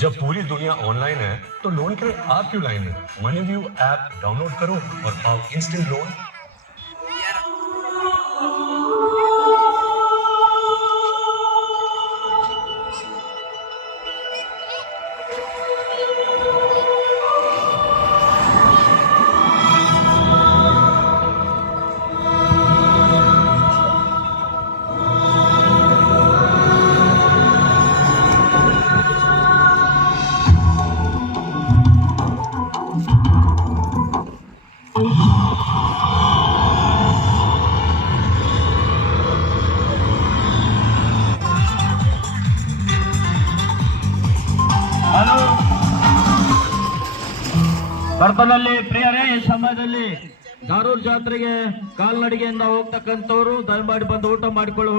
जब पूरी दुनिया ऑनलाइन है तो लोन के लिए आप क्यों लाइन में? मनीव्यू ऐप डाउनलोड करो और पाओ इंस्टेंट लोन। ಕರ್ತನಲ್ಲಿ ಪ್ರಿಯರೇ, ಈ ಸಮಯದಲ್ಲಿ ದಾರೂರ್ ಜಾತ್ರೆಗೆ ಕಾಲ್ನಡಿಗೆಯಿಂದ ಹೋಗ್ತಕ್ಕಂಥವ್ರು ದಯಮಾಡಿ ಬಂದು ಊಟ ಮಾಡ್ಕೊಂಡು